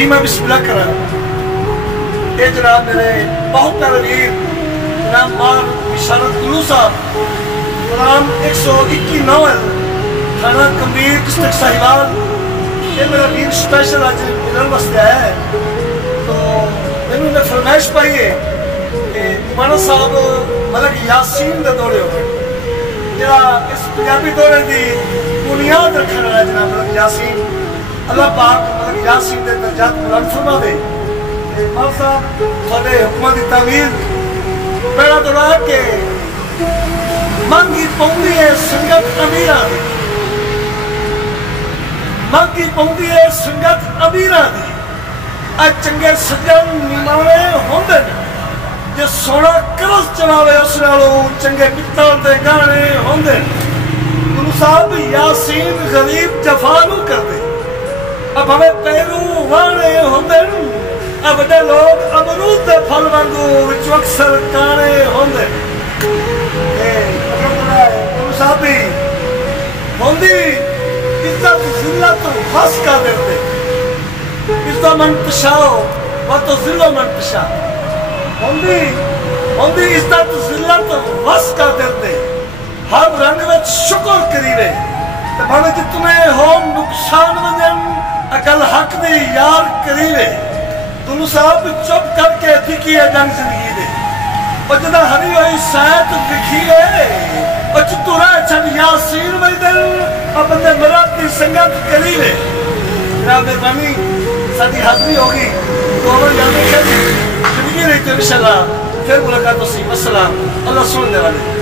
جی میں بسم اللہ کرا یہ جناب میرے بہت پیارے ویر جناب مار بشارت گلو صاحب قرآن 121 ناول تھانہ کمبیر ڈسٹرکٹ ساہیوال یہ میرا ویر سپیشل آج ملن واسطے آیا ہے تو میں نے فرمائش پائی ہے کہ مولانا صاحب ملک یاسین دے دورے ہوئے جہاں اس پنجابی دورے دی بنیاد رکھنے والا جناب ملک یاسین اللہ پاک ملک یاسین دے درجات بلند فرما دے مولانا صاحب تھوڑے حکمت دی تعمیر پہلا دورہ کہ منگی پوندی ہے سنگت امیران دی منگی پوندی ہے سنگت امیران دی اج چنگے سجن نیماوے ہوندے جے سونا کرس چلاوے اس نالوں چنگے پتر دے گانے ہوندے گلو صاحب یاسین غریب جفا نو کر دے اب ہمیں پیرو وانے ہوندے اب بڑے لوگ امرود دے پھل وانگو وچ اکثر کانے ہوندے گلو صاحب بھی ہوندی عزت ذلت خاص کا دیتے عزت منتشاؤ و تو ذل و منتشا ہوندی عزت ذلت خاص کا دیتے ہر رنگ میں شکر کریوے بھاوے جتنے ہو نقصان ونجن اکل حق دی یار کریوے گلو صاحب چپ کر کے دکھی ہے جنگ زندگی دے اور جدہ ہری ہوئی سائت دکھی ہے اور چتو رائے چھن یاسین میں دل اور بندے مراد کی سنگت کریوے جناب مہربانی ساتھی حاضری ہوگی تو عمر جانے کے زندگی رہتے انشاءاللہ پھر ملاقات ہوسی والسلام اللہ سننے والے